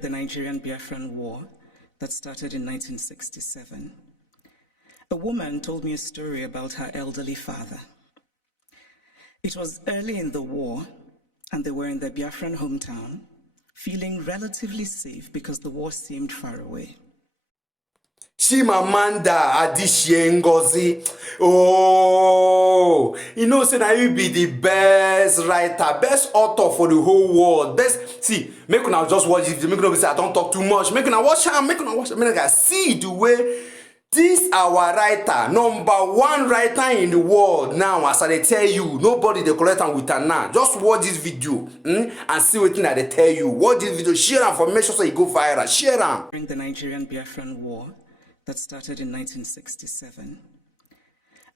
during the Nigerian-Biafran War that started in 1967, a woman told me a story about her elderly father. It was early in the war, and they were in their Biafran hometown, feeling relatively safe because the war seemed far away. Chimamanda Adichie Ngozi. Oh, you know, say now you be the best writer, best author for the whole world. Best, see, make una just watch it. Make una say I don't talk too much. Make una watch am. Make una watch. Make una see the way this our writer, #1 writer in the world now. As I tell you, nobody they collect am with her now. Just watch this video and see what they tell you. Watch this video, share am for make sure so you go viral. Share am. During the Nigerian-Biafran War that started in 1967,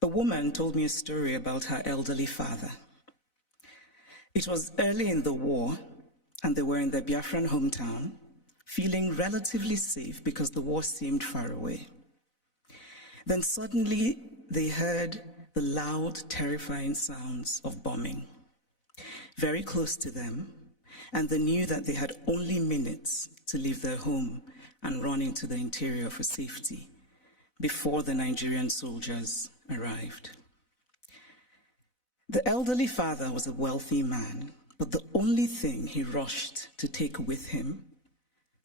a woman told me a story about her elderly father. It was early in the war, and they were in their Biafran hometown, feeling relatively safe because the war seemed far away. Then suddenly they heard the loud, terrifying sounds of bombing very close to them, and they knew that they had only minutes to leave their home and run into the interior for safety before the Nigerian soldiers arrived. The elderly father was a wealthy man, but the only thing he rushed to take with him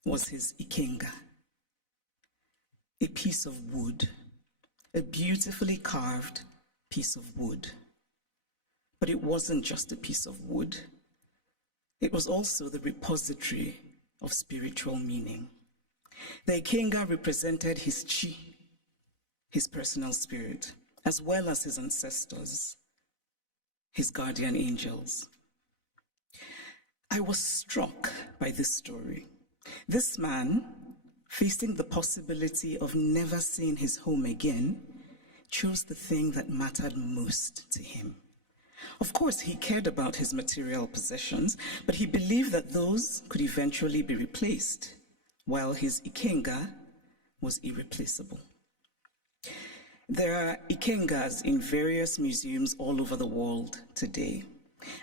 was his ikenga, a piece of wood, a beautifully carved piece of wood. But it wasn't just a piece of wood. It was also the repository of spiritual meaning. The ikenga represented his chi, his personal spirit, as well as his ancestors, his guardian angels. I was struck by this story. This man, facing the possibility of never seeing his home again, chose the thing that mattered most to him. Of course, he cared about his material possessions, but he believed that those could eventually be replaced, while his ikenga was irreplaceable. There are ikengas in various museums all over the world today,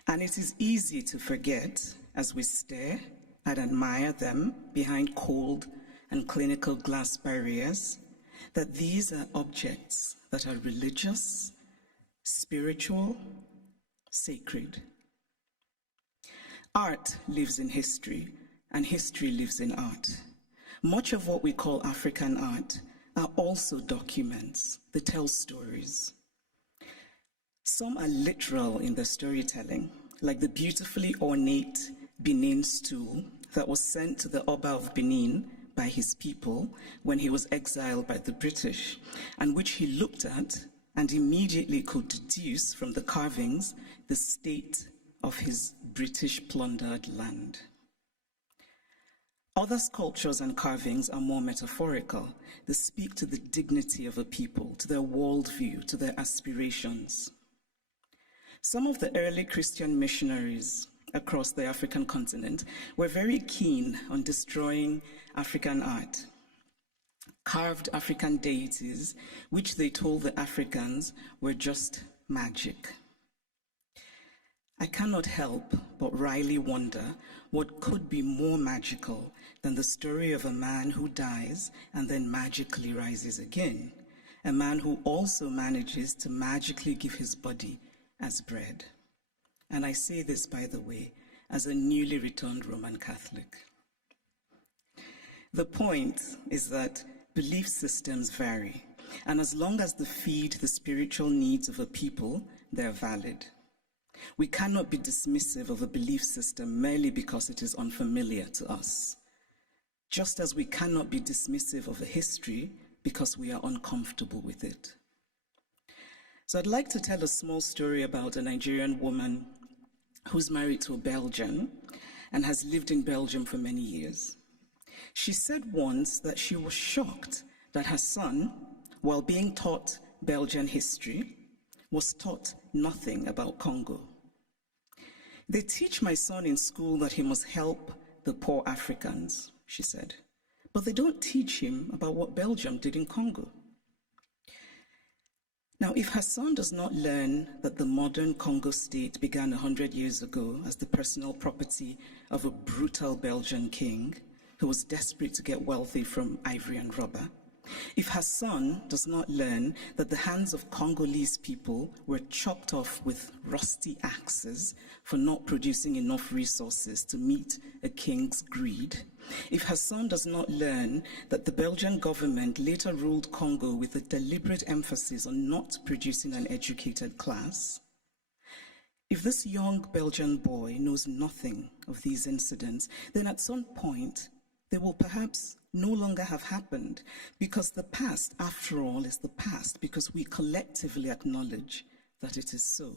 and it is easy to forget as we stare and admire them behind cold and clinical glass barriers that these are objects that are religious, spiritual, sacred. Art lives in history, and history lives in art. Much of what we call African art are also documents that tell stories. Some are literal in their storytelling, like the beautifully ornate Benin stool that was sent to the Oba of Benin by his people when he was exiled by the British, and which he looked at and immediately could deduce from the carvings the state of his British plundered land. Other sculptures and carvings are more metaphorical. They speak to the dignity of a people, to their worldview, to their aspirations. Some of the early Christian missionaries across the African continent were very keen on destroying African art. Carved African deities, which they told the Africans were just magic. I cannot help but wryly wonder what could be more magical than the story of a man who dies and then magically rises again, a man who also manages to magically give his body as bread. And I say this, by the way, as a newly returned Roman Catholic. The point is that belief systems vary, and as long as they feed the spiritual needs of a people, they're valid. We cannot be dismissive of a belief system merely because it is unfamiliar to us, just as we cannot be dismissive of a history because we are uncomfortable with it. So I'd like to tell a small story about a Nigerian woman who's married to a Belgian and has lived in Belgium for many years. She said once that she was shocked that her son, while being taught Belgian history, was taught nothing about Congo. They teach my son in school that he must help the poor Africans, she said, but they don't teach him about what Belgium did in Congo. Now, if her son does not learn that the modern Congo state began 100 years ago as the personal property of a brutal Belgian king, who was desperate to get wealthy from ivory and rubber, if her son does not learn that the hands of Congolese people were chopped off with rusty axes for not producing enough resources to meet a king's greed, if her son does not learn that the Belgian government later ruled Congo with a deliberate emphasis on not producing an educated class, if this young Belgian boy knows nothing of these incidents, then at some point they will perhaps no longer have happened, because the past, after all, is the past, because we collectively acknowledge that it is so.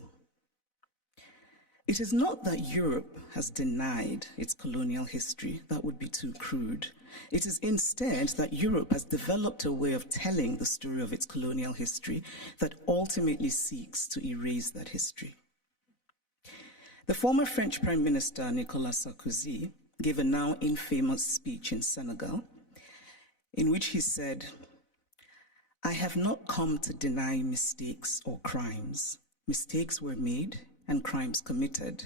It is not that Europe has denied its colonial history. That would be too crude. It is instead that Europe has developed a way of telling the story of its colonial history that ultimately seeks to erase that history. The former French Prime Minister, Nicolas Sarkozy, gave a now infamous speech in Senegal, in which he said, "I have not come to deny mistakes or crimes. Mistakes were made and crimes committed,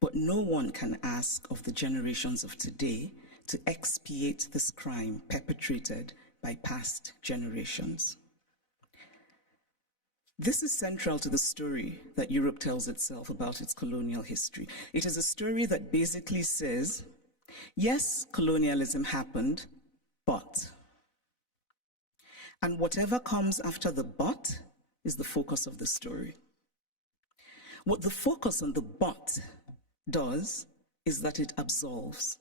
but no one can ask of the generations of today to expiate this crime perpetrated by past generations." This is central to the story that Europe tells itself about its colonial history. It is a story that basically says, yes, colonialism happened, but. And whatever comes after the but is the focus of the story. What the focus on the but does is that it absolves.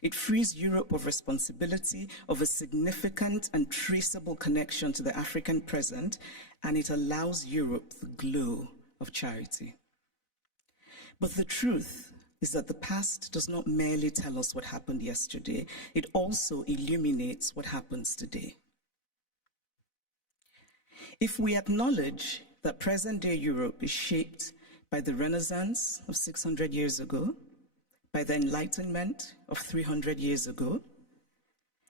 It frees Europe of responsibility, of a significant and traceable connection to the African present, and it allows Europe the glow of charity. But the truth is that the past does not merely tell us what happened yesterday, it also illuminates what happens today. If we acknowledge that present-day Europe is shaped by the Renaissance of 600 years ago, by the Enlightenment of 300 years ago,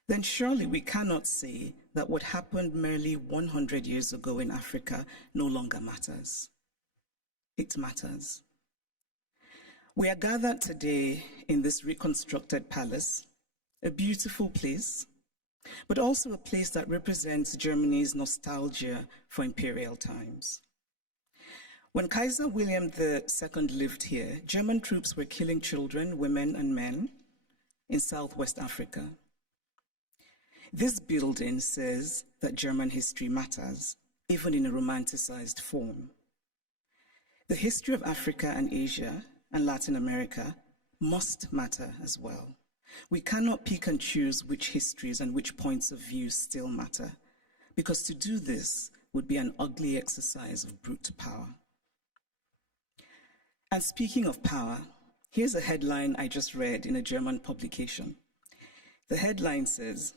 then surely we cannot say that what happened merely 100 years ago in Africa no longer matters. It matters. We are gathered today in this reconstructed palace, a beautiful place, but also a place that represents Germany's nostalgia for imperial times. When Kaiser William II lived here, German troops were killing children, women, and men in Southwest Africa. This building says that German history matters, even in a romanticized form. The history of Africa and Asia and Latin America must matter as well. We cannot pick and choose which histories and which points of view still matter, because to do this would be an ugly exercise of brute power. And speaking of power, here's a headline I just read in a German publication. The headline says,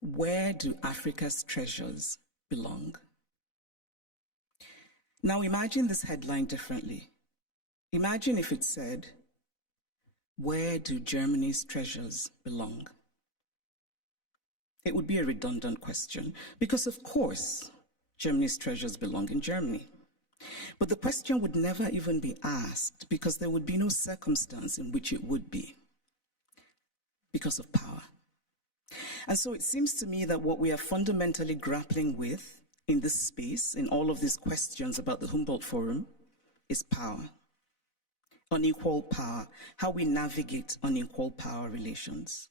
"Where do Africa's treasures belong?" Now imagine this headline differently. Imagine if it said, "Where do Germany's treasures belong?" It would be a redundant question, because of course, Germany's treasures belong in Germany. But the question would never even be asked, because there would be no circumstance in which it would be, because of power. And so it seems to me that what we are fundamentally grappling with in this space, in all of these questions about the Humboldt Forum, is power. Unequal power, how we navigate unequal power relations.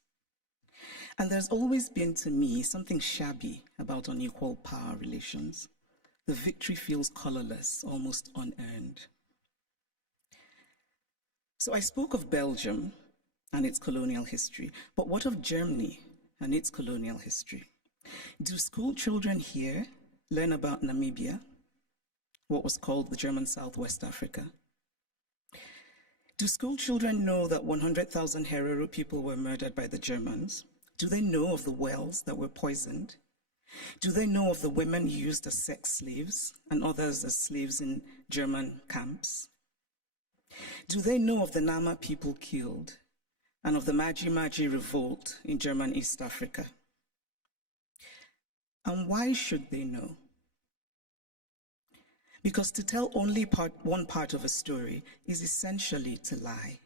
And there's always been, to me, something shabby about unequal power relations. The victory feels colorless, almost unearned. So I spoke of Belgium and its colonial history, but what of Germany and its colonial history? Do school children here learn about Namibia, what was called the German Southwest Africa? Do school children know that 100,000 Herero people were murdered by the Germans? Do they know of the wells that were poisoned? Do they know of the women used as sex slaves and others as slaves in German camps? Do they know of the Nama people killed and of the Maji Maji revolt in German East Africa? And why should they know? Because to tell only one part of a story is essentially to lie.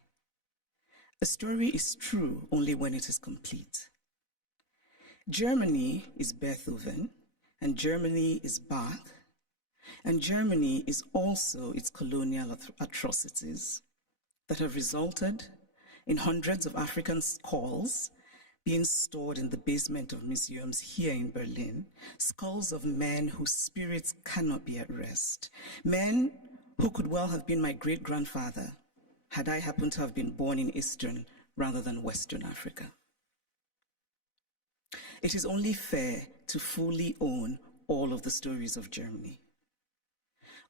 A story is true only when it is complete. Germany is Beethoven, and Germany is Bach, and Germany is also its colonial atrocities that have resulted in hundreds of African skulls being stored in the basement of museums here in Berlin, skulls of men whose spirits cannot be at rest, men who could well have been my great-grandfather had I happened to have been born in Eastern rather than Western Africa. It is only fair to fully own all of the stories of Germany.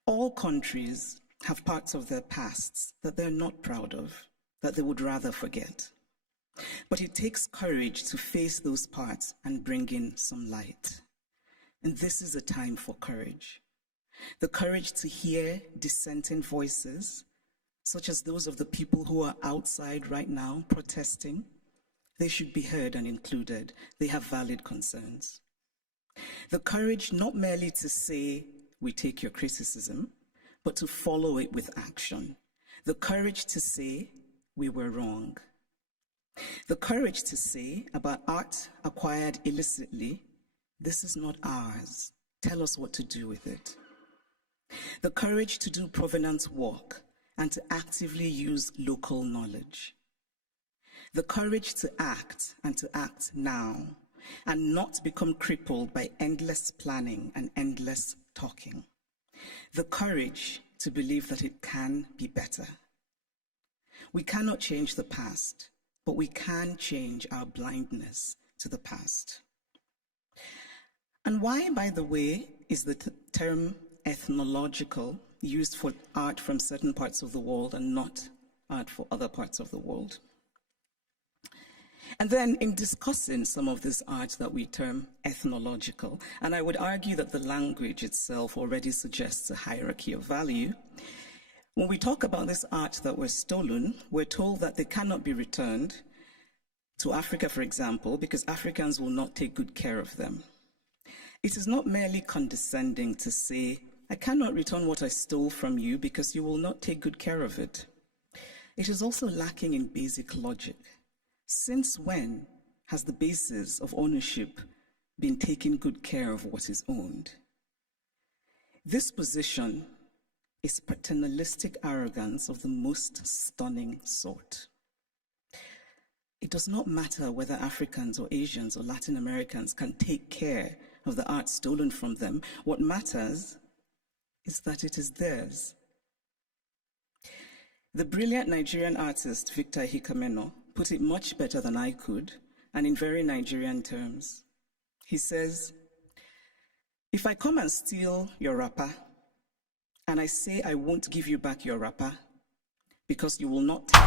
All countries have parts of their pasts that they're not proud of, that they would rather forget. But it takes courage to face those parts and bring in some light. And this is a time for courage. The courage to hear dissenting voices, such as those of the people who are outside right now protesting. They should be heard and included. They have valid concerns. The courage not merely to say, we take your criticism, but to follow it with action. The courage to say, we were wrong. The courage to say about art acquired illicitly, this is not ours. Tell us what to do with it. The courage to do provenance work and to actively use local knowledge. The courage to act and to act now and not become crippled by endless planning and endless talking. The courage to believe that it can be better. We cannot change the past, but we can change our blindness to the past. And why, by the way, is the term ethnological used for art from certain parts of the world and not art for other parts of the world? And then in discussing some of this art that we term ethnological, and I would argue that the language itself already suggests a hierarchy of value, when we talk about this art that was stolen, we're told that they cannot be returned to Africa, for example, because Africans will not take good care of them. It is not merely condescending to say, I cannot return what I stole from you because you will not take good care of it. It is also lacking in basic logic. Since when has the basis of ownership been taking good care of what is owned? This position is paternalistic arrogance of the most stunning sort. It does not matter whether Africans or Asians or Latin Americans can take care of the art stolen from them. What matters is that it is theirs. The brilliant Nigerian artist Victor Hikameno put it much better than I could, and in very Nigerian terms. He says, if I come and steal your wrapper, and I say I won't give you back your wrapper, because you will not take